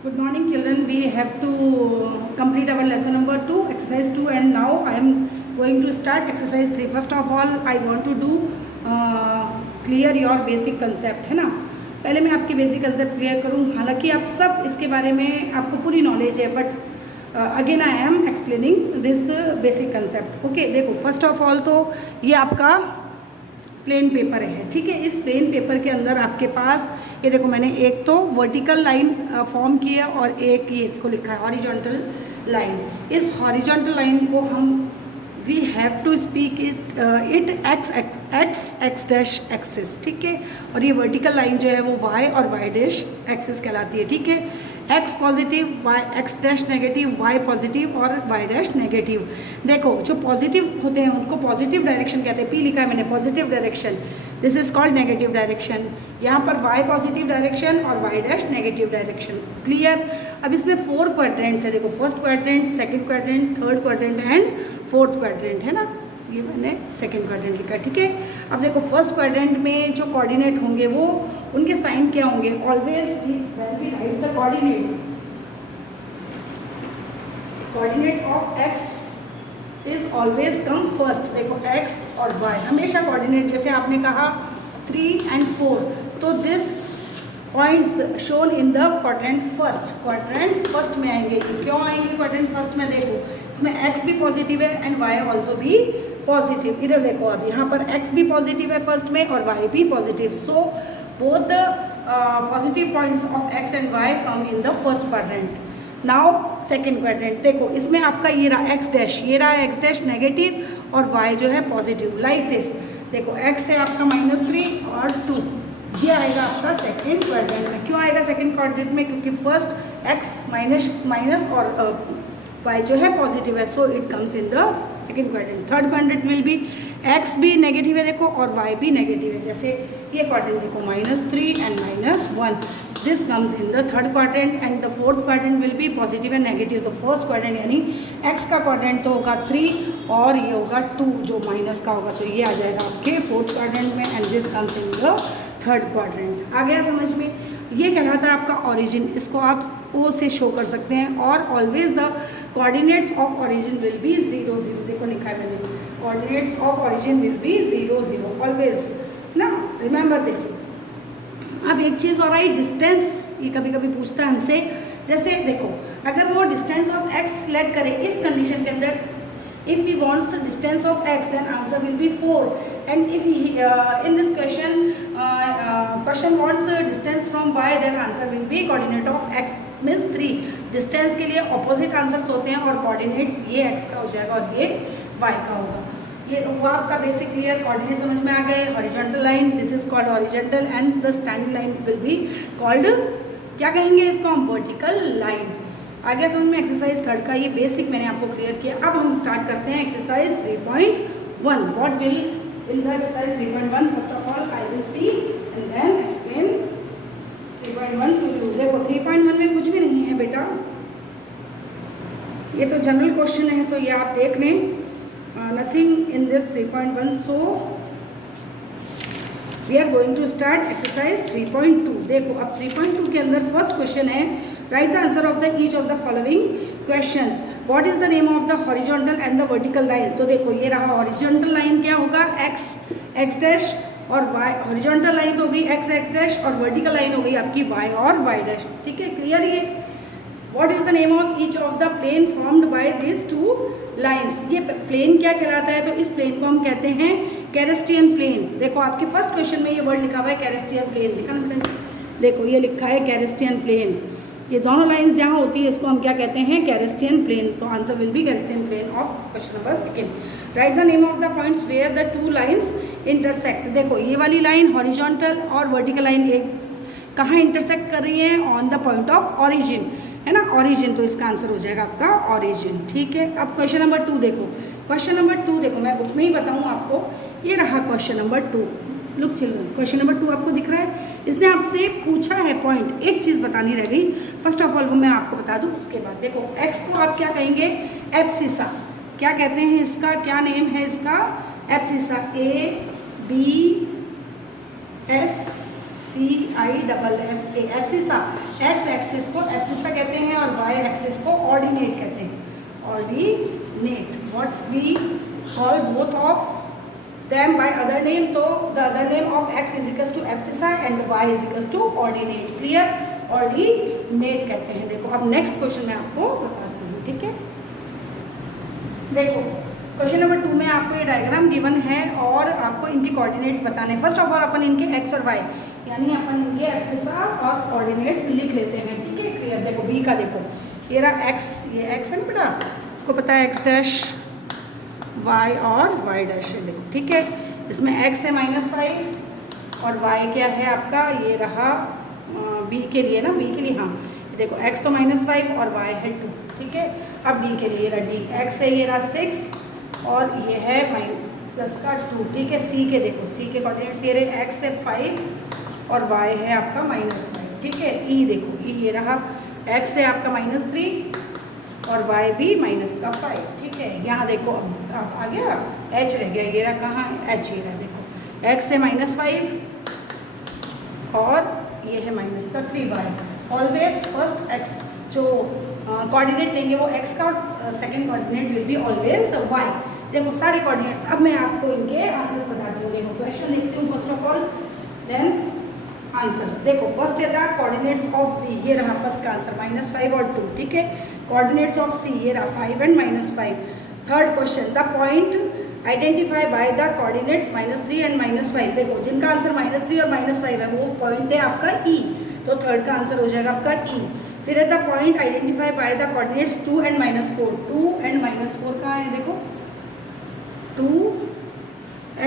Good morning, children. We have to complete our lesson number 2, exercise 2, and now I am going to start exercise 3. First of all, I want to do clear your basic concept, है ना. पहले मैं आपके basic concept clear करूँ. हालांकि आप सब इसके बारे में आपको पूरी नॉलेज है, but again I am explaining this basic concept. Okay, देखो फर्स्ट ऑफ ऑल तो ये आपका प्लेन पेपर है, ठीक है. इस प्लेन पेपर के अंदर आपके पास ये देखो, मैंने एक तो वर्टिकल लाइन फॉर्म की है और एक ये देखो लिखा है हॉरिजॉन्टल लाइन. इस हॉरिजॉन्टल लाइन को हम we have to speak it X dash axis, ठीक है. और ये वर्टिकल लाइन जो है वो वाई और वाई डैश एक्सिस कहलाती है, ठीक है. X positive, Y X dash negative, Y positive और वाई डैश नेगेटिव. देखो जो पॉजिटिव होते हैं उनको पॉजिटिव डायरेक्शन कहते हैं. पी लिखा है मैंने, positive direction. This is called negative direction. यहाँ पर वाई पॉजिटिव डायरेक्शन और Y dash negative direction. Clear. अब इसमें 4 क्वाड्रेंट्स है. देखो first quadrant, second quadrant, third quadrant and fourth quadrant, है ना. ये मैंने सेकंड क्वाड्रेंट लिखा है, ठीक है. अब देखो फर्स्ट क्वाड्रेंट में जो कोऑर्डिनेट होंगे वो उनके साइन क्या होंगे. Always when we write the coordinates, coordinate of X is always come first. देखो एक्स और वाई हमेशा कोऑर्डिनेट, जैसे आपने कहा 3 and 4, तो this points shown in the quadrant first. Quadrant first में आएंगे. क्यों आएंगे क्वाड्रेंट फर्स्ट में? देखो इसमें एक्स भी पॉजिटिव है एंड वाई ऑल्सो भी पॉजिटिव. इधर देखो, अब यहाँ पर एक्स भी पॉजिटिव है फर्स्ट में और वाई भी positive. So both the positive points of X and Y come in the first quadrant. Now second quadrant, देखो इसमें आपका ये रहा एक्स डैश, ये रहा एक्स डैश नेगेटिव और वाई जो है पॉजिटिव, लाइक दिस. देखो एक्स है आपका -3 और 2, ये आएगा आपका सेकेंड क्वाड्रेंट में. क्यों आएगा सेकेंड क्वाड्रेंट में? क्योंकि फर्स्ट एक्स माइनस और वाई जो है पॉजिटिव है, so it comes in the second quadrant. Third quadrant will be x भी नेगेटिव है देखो और वाई भी नेगेटिव है. जैसे ये क्वाड्रेंट देखो -3 and -1, this comes in the third quadrant and the fourth quadrant will be positive and negative. तो फर्स्ट क्वाड्रेंट यानी एक्स का क्वाड्रेंट तो होगा 3 और ये होगा 2 जो माइनस का होगा, तो ये आ जाएगा आपके फोर्थ क्वाड्रेंट में and this comes in the third quadrant. आ गया समझ में? ये कहलाता है आपका ओरिजिन. इसको आप ओ से शो कर सकते हैं. और always the coordinates of origin will be 0 0. देखो लिखा है मैंने, coordinates of origin will be 0 0 always ना. Remember this. अब एक चीज़ और आई, डिस्टेंस. ये कभी कभी पूछता है हमसे. जैसे देखो अगर वो डिस्टेंस ऑफ एक्स सिलेक्ट करे इस कंडीशन के अंदर, if he wants the distance of x then answer will be 4, and if he in this question wants distance from y then answer will be coordinate of x means 3. Distance के लिए opposite answers होते हैं और coordinates ये x का हो जाएगा और ये y का होगा. ये हुआ आपका बेसिक क्लियर. कोऑर्डिनेट समझ में आ गए. Horizontal line, this is called horizontal and the standing line will be called, क्या कहेंगे इसको हम? Vertical line. आगे समझ में? एक्सरसाइज थर्ड का ये बेसिक मैंने आपको क्लियर किया. अब हम स्टार्ट करते हैं exercise 3.1. What will in the exercise 3.1? First of all I will see and then explain 3.1 to you. देखो 3.1 में कुछ भी नहीं है बेटा, ये तो जनरल क्वेश्चन है, तो ये आप देख लें. Nothing in this 3.1. So we are going to start exercise 3.2. देखो अब 3.2 के अंदर फर्स्ट क्वेश्चन है, write the answer of the each of the following questions. What is the name of the horizontal and the vertical lines? तो देखो ये रहा horizontal line, क्या होगा? x डैश और y. horizontal line हो गई x डैश और vertical line हो गई आपकी y और y डैश, ठीक है. क्लियर ये? What is the name of each of the plane formed by these two lines? ये प्लेन क्या कहलाता है? तो इस प्लेन को हम कहते हैं कैरेस्टियन प्लेन. देखो आपके फर्स्ट क्वेश्चन में ये वर्ड लिखा हुआ है कैरेस्टियन प्लेन, देखा ना? देखो ये लिखा है कैरेस्टियन प्लेन. ये दोनों लाइंस जहाँ होती है इसको हम क्या कहते हैं? Cartesian plane. तो answer will be cartesian plane of question number second. Right the name of the points where the two lines intersect. देखो ये वाली लाइन हॉरिजॉन्टल और वर्टिकल लाइन एक कहाँ इंटरसेक्ट कर रही है? On the point of origin, है ना. ओरिजिन, तो इसका आंसर हो जाएगा आपका ओरिजिन, ठीक है. अब क्वेश्चन नंबर 2 देखो. क्वेश्चन नंबर 2 देखो, मैं बुक में ही बताऊँ आपको. ये रहा question number 2. Look children, question number 2 आपको दिख रहा है. इसने आपसे पूछा है पॉइंट. एक चीज़ बतानी रह गई. फर्स्ट ऑफ ऑल वो मैं आपको बता दूं, उसके बाद देखो एक्स को आप क्या कहेंगे? एब्सिसा. क्या कहते हैं इसका? क्या नेम है इसका? Abscissa. ABSCISSA. Abscissa. X axis को एब्सिसा एक्सिस को ऑर्डिनेट कहते हैं, ordinate. What we call both of them by other name, तो the other name of x is equals to abscissa and y is equals to ordinate। Clear, ordinate कहते हैं। देखो अब next question मैं आपको बताती हूँ, ठीक है। देखो क्वेश्चन नंबर 2 में आपको ये डायग्राम गिवन है और आपको इनके कोऑर्डिनेट्स बताने। फर्स्ट ऑफ ऑल अपन इनके x और y यानी अपन इनके एक्सिसा और कोऑर्डिनेट्स लिख लेते हैं, ठीक है। क्लियर, देखो b का देखो ये रहा x, ये x है बेटा, आपको पता है x डैश y और y डैश है, देखो ठीक है। इसमें x है -5 और y क्या है आपका, ये रहा b के लिए ना, b के लिए, हाँ देखो x तो -5 और y है 2, ठीक है। अब d के लिए ये रहा d, x है ये रहा 6 और ये है प्लस का 2, ठीक है। c के देखो, c के कोऑर्डिनेट्स ये रहे, x है 5 और y है आपका -5, ठीक है। e देखो, e ये रहा, x है आपका -3 और y भी -5, ठीक है। यहाँ देखो अब आ गया, h रह गया, ये रहा कहाँ है, h ये रहा, देखो x है -5 और ये है -3y। ऑलवेज फर्स्ट x जो कोऑर्डिनेट लेंगे वो x का और second coordinate will be always y। देखो सारे कोऑर्डिनेट्स, अब मैं आपको इनके आंसर्स बताती हूँ। देखो क्वेश्चन लिखती हूँ first of all, then answers. देखो फर्स्ट है द कोऑर्डिनेट्स ऑफ b, ये रहा फर्स्ट का आंसर -5 और 2, ठीक है। कोऑर्डिनेट्स ऑफ c ये रहा 5 and -5। Third question, the point identify by the coordinates -3 and -5। देखो जिनका आंसर -3 और -5 है वो पॉइंट है आपका e, तो थर्ड का आंसर हो जाएगा आपका e। फिर है the point identify by the coordinates 2 and -4। 2 and -4 कहाँ है, देखो 2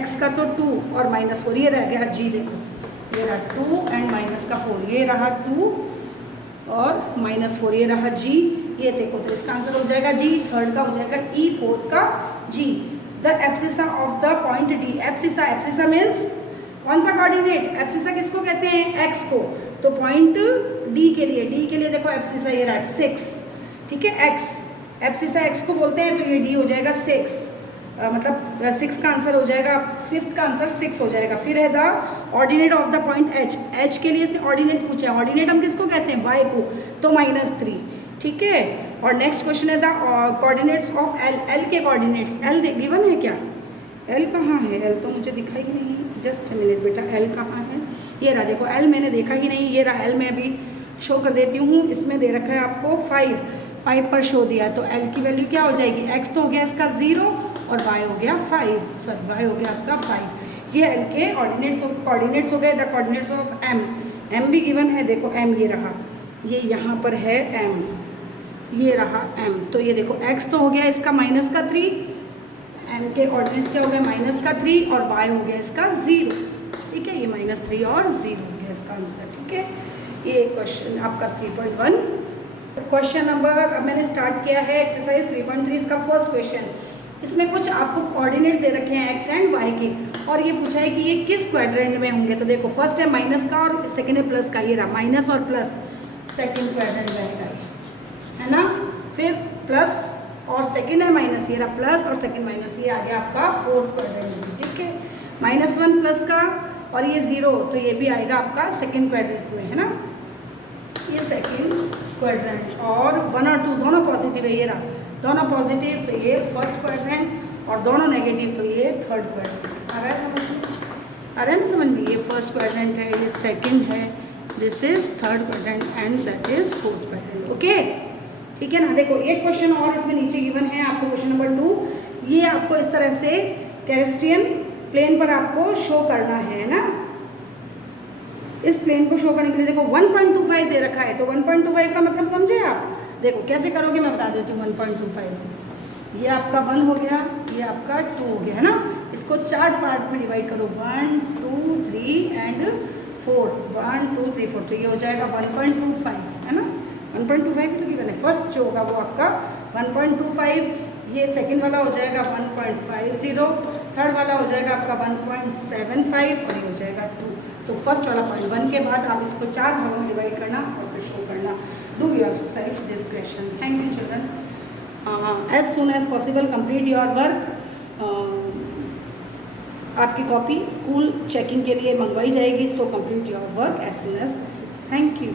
x का तो 2 और -4 ये रह गया g, देखो ये रहा 2 एंड -4, ये रहा 2 और -4 ये रहा g, ये देखो तो इसका आंसर हो जाएगा g, थर्ड का हो जाएगा e, फोर्थ का g। The abscissa of the point d, abscissa, abscissa means कौन सा कोऑर्डिनेट, एब्सिसा किसको कहते हैं, x को, तो पॉइंट d के लिए देखो एब्सिसा ये रहा 6, ठीक है। x एब्सिसा x को बोलते हैं, तो ये d हो जाएगा 6, मतलब 6 का आंसर हो जाएगा, फिफ्थ का आंसर 6 हो जाएगा। फिर है the ordinate of the point h, h के लिए इसने ऑर्डिनेट पूछा है, ऑर्डिनेट हम किसको कहते हैं, y को, तो -3, ठीक है। और नेक्स्ट क्वेश्चन है the coordinates of l, l के कोऑर्डिनेट्स, l गिवन है क्या, l कहाँ है, l तो मुझे दिखा ही नहीं, जस्ट मिनट बेटा, l कहाँ है, ये रहा, देखो l मैंने देखा ही नहीं, ये रहा l, मैं अभी शो कर देती हूँ। इसमें दे रखा है आपको 5 पर शो दिया है, तो l की वैल्यू क्या हो जाएगी, x तो हो गया इसका 0 और y हो गया 5, सॉरी y हो गया आपका 5। ये l के कोऑर्डिनेट्स हो गए। द कोऑर्डिनेट्स ऑफ m भी गिवन है, देखो m ये रहा, ये यहाँ पर है m, ये रहा m, तो ये देखो x तो हो गया इसका -3, m के कोऑर्डिनेट्स क्या हो गया -3 और y हो गया इसका 0, ठीक है। ये -3 और 0 हो गया इसका आंसर, ठीक है। ये क्वेश्चन आपका 3.1 क्वेश्चन नंबर, अब मैंने स्टार्ट किया है एक्सरसाइज 3.3, इसका फर्स्ट क्वेश्चन। इसमें कुछ आपको कोऑर्डिनेट्स दे रखे हैं x एंड y के, और ये पूछा है कि ये किस क्वाड्रेंट में होंगे। तो देखो फर्स्ट है माइनस का और सेकंड है प्लस का, ये रहा माइनस और प्लस सेकंड क्वाड्रेंट रहेगा ये, है ना। फिर प्लस और सेकंड है माइनस, ये रहा प्लस और सेकंड माइनस, ये आ गया आपका फोर्थ क्वाड्रेंट में, ठीक है। -1 प्लस का और ये 0, तो ये भी आएगा आपका सेकंड क्वाड्रेंट में, है ना, ये सेकंड क्वाड्रेंट। और 1 और 2 दोनों पॉजिटिव है, ये रहा दोनों पॉजिटिव, तो ये फर्स्ट क्वाड्रेंट, और दोनों नेगेटिव, तो ये थर्ड क्वाड्रेंट। आ रहा है समझ में, आ रहा है ना समझ में, ये फर्स्ट क्वाड्रेंट है, ये सेकंड है, this is third quadrant and that is fourth quadrant, okay, ठीक है ना। देखो एक क्वेश्चन और इसमें नीचे गिवन है आपको, क्वेश्चन नंबर 2, ये आपको इस तरह से कैरेस्टियन प्लेन पर आपको शो करना है ना। इस प्लेन को शो करने के लिए देखो 1.25 दे रखा है, तो 1.25 का मतलब समझे आप। देखो कैसे करोगे मैं बता देती हूँ। 1.25 ये आपका 1 हो गया, ये आपका 2 हो गया, है ना। इसको 4 पार्ट में डिवाइड करो, 1 2 3 एंड 4, 1 2 3 4, तो ये हो जाएगा 1.25, है ना। 1.25 तो गिवन है, फर्स्ट जो होगा वो आपका 1.25, ये सेकंड वाला हो जाएगा 1.50, थर्ड वाला हो जाएगा आपका 1.75 और ये हो जाएगा 2। तो फर्स्ट वाला पॉइंट 1 के बाद आप इसको 4 भागों में डिवाइड करना और फिर शो करना। Do yourself this question. Thank you children. As soon as possible complete your work. आपकी कॉपी स्कूल चेकिंग के लिए मंगवाई जाएगी, so complete your work as soon as possible. Thank you.